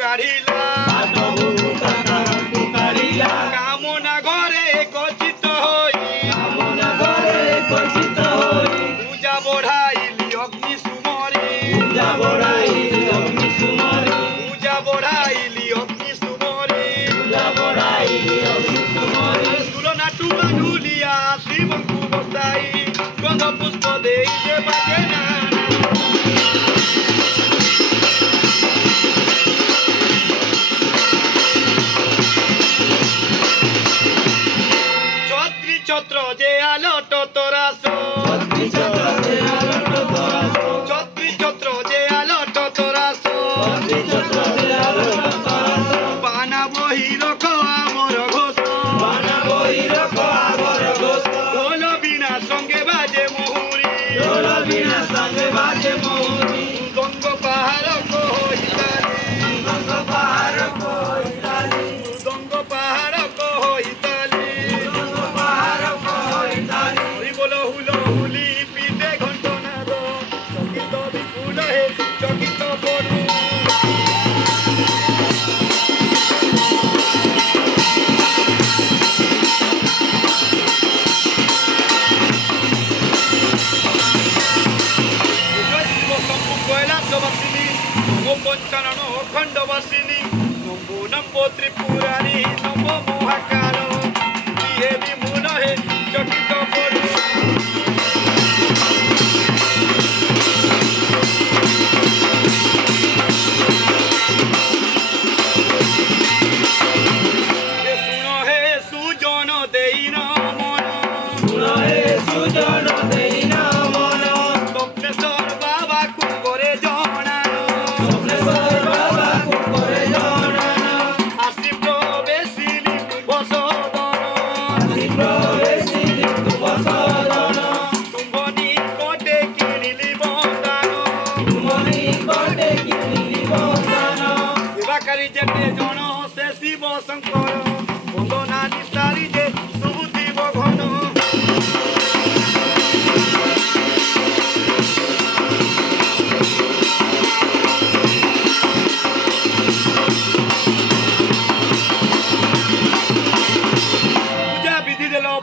কাঢ়িলা কামনা ঘরে গচিত হই পূজা বঢ়াইলি অগ্নি সুমরি তুলনা টুলা ঢুলিয়া শিবঙ্কু বসাই গন্ধ পুষ্প দেই যে বাজে না ছত্র যে আলোট তোরাস ছত্রি ছত্র যে আলোট তোরাস বানা বহি রখ আমর ঘোষ ঢোল বিনা সঙ্গে বাজে মুহুরি দঙ্গ পাহাড় কহিতালি দঙ্গ পাহাড় কহিতালি হরি বল হুল হুলি পিতে ঘণ্টনাদ চকিত বিপুল হে চকিত বড়ু পঞ্চানন অখণ্ডবাসিনী নম্বো নম্বো ত্রিপুরারি নম্বো মহাকাল হে বিমূল হে চকিত বড়ু শুণ হে সুজন দেই ন মন স্বপ্নেশ্বর বাবা কু করে জনা আসি প্রবেশিনী কুম্ভসদন কুম্ভনি কোটে কিনিলি বন্দান সেবাকারী যেতে জন সে শিব শঙ্কর বন্দনা নিস্তারি যে সুবুদ্ধিব ঘন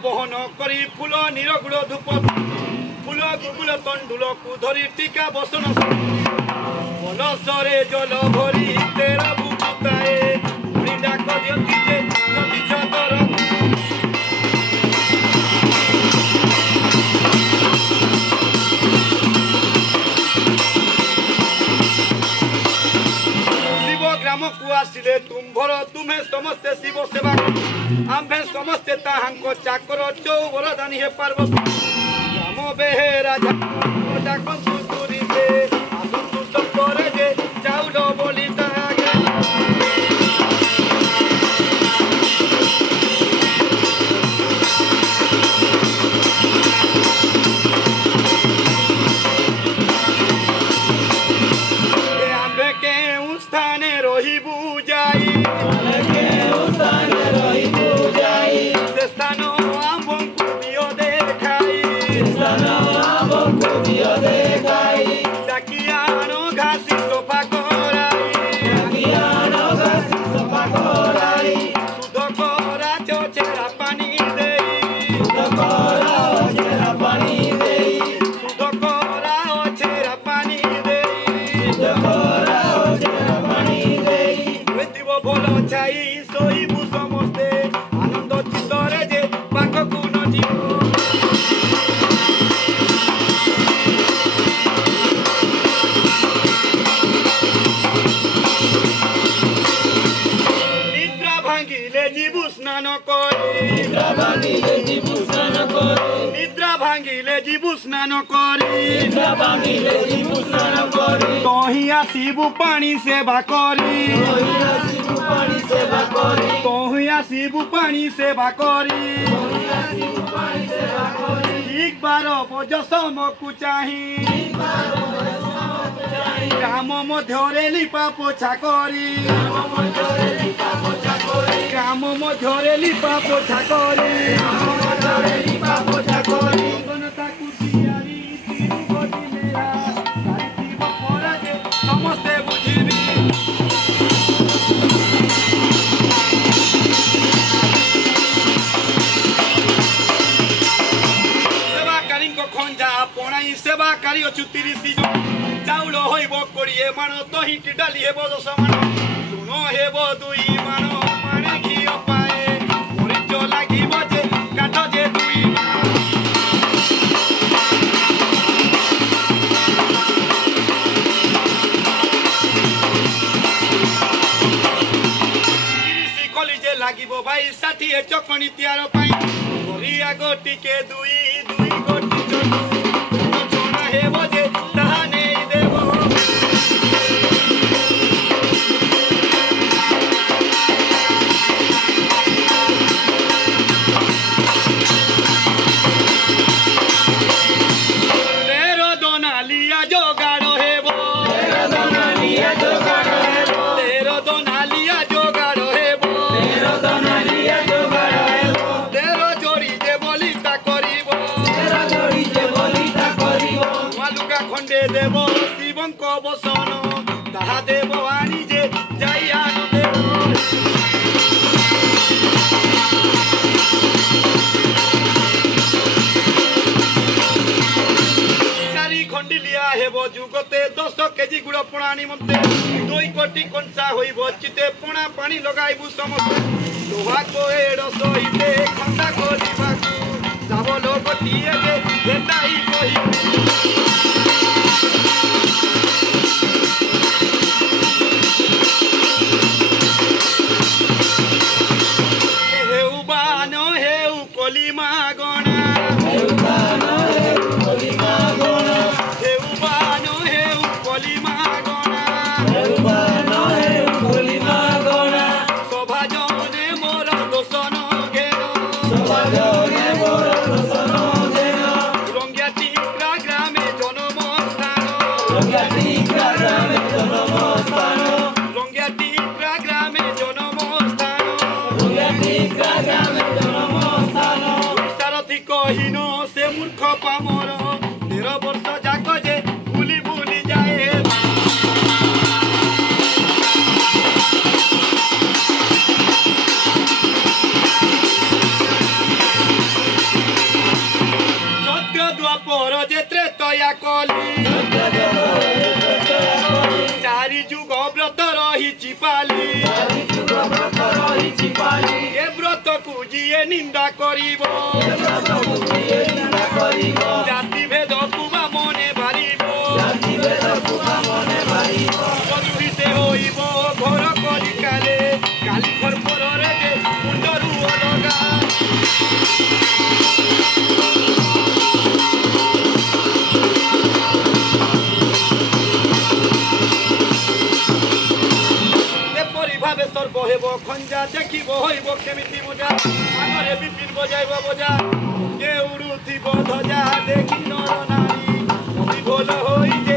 বহন করি ফুল নিরগুড় ধূপ ফুল গুগুল তণ্ডুলকু ধরি টিকা বসন বলসরে জল ভরি তেরা বুকুতায়ে হরি ডাক দিয়ন্তি যে সতী সতর শিব গ্রামকু আসিলে তুম্ভর তুমে সমস্তে শিব সেবা आम्भे समस्ते ताहांको चाकर चौवर दानी हे पार्वती राम बेहे राजा डाक सुतुरी से आदु सुत करे जे चाउल बोली तागे आम्भे के स्थाने रहिबु जाई স্থান আমঙ্কু দিও দেখাই ডাকিয়ানো ঘাসি সোফা করাই শুদ্ধ করা চচেরা পানি দেই শুদ্ধ করা অচেরা পানি দেই দিব ভোল ছাই সইবু সমস্তে আনন্দ চিত্তরে যে পাখকু নজিব নিদ্রা ভাঙিলে জীবু স্নান করে তহি আসিবু পানি সেবা করি ঠিক বার বজ সমকু চাহি গ্রাম মধ্যরে লিপা পোছা করি সমস্তে বুঝিবি କୋଡ଼ିଏ ମାଣ ଦହିଟି ଡାଲି ହେବ 10 ମାଣ ଲୁଣ ହେବ 2 ମାଣ ପାଣି ଘିଅ ପାଏ ମରିଚ ଲାଗିବ ଯେ କାଠ ଯେ 2 ମାଣ লাগিব ভাই 60 চকনি তিଆର ପାଇଁ বরিয়া গোটিকে 2 গোটি চোনা হেব যে তাহা নেই দেব তেরো দনালিয়া জোগাড় হেব তেরো দনালিয়া জোগাড় হেব তেরো দনালিয়া জোগাড় হেব তেরো জড়ি যে বলিতা করিব মালুকা খন্ডে দেব শিবঙ্ক বসন তাহা দেব আনি যে যাই আনু দেব চারি খন্ডিলিয়া হেব যুগতে 10 কেজি গুড় পଣା নিমন্তে 2 কোটি কনসা হইব চিতে পଣା পানি লগাইবু সমস্তে লোহাকো এড় সহিতে খন্দা করিবাকু যাব লোকটিয়ে যে হেতাই কহিবে হেউ বান হেউ কলিমা গণা হেউ বান হেউ কলিমা গণা হেউ বান হেউ কলিমা গণা হেউ বান হেউ কলিমা গণা সভাজনে মোর দোষন গেল সভাজনে মোর দোষন গেল রঙ্গিয়া টিকরা গ্রামে জন্মস্থান রঙ্গিয়া টিকরা গ্রামে জন্মস্থান রঙ্গিয়া টিকরা গ্রামে জন্মস্থান রঙ্গিয়া টিকরা গ্রামে জন্মস্থান সারথি কহিন সে মূর্খ পামর 13 বর্ষ যাক যে ভুলি ভুলি যায় সত্য দ্বাপর যে ত্রেতয়া কলি চারি যুগ ব্রত রহিছি পালি এ ব্রতকু যিয়ে নিন্দা করিব জাতি ভেদ কুবা মনে ভারিব প্রদূষিতে হইব ঘর কলিকালে কালি খরপরে যে মুন্ডরু অলগা ভাবে সর্ব হেব খঞ্জা দেখিব হইব কেমিতি মজা আগরে বিপিন বজাইব বজা কে উড়ুথিব ধ্বজা দেখি নর নারী বিভোল হই যে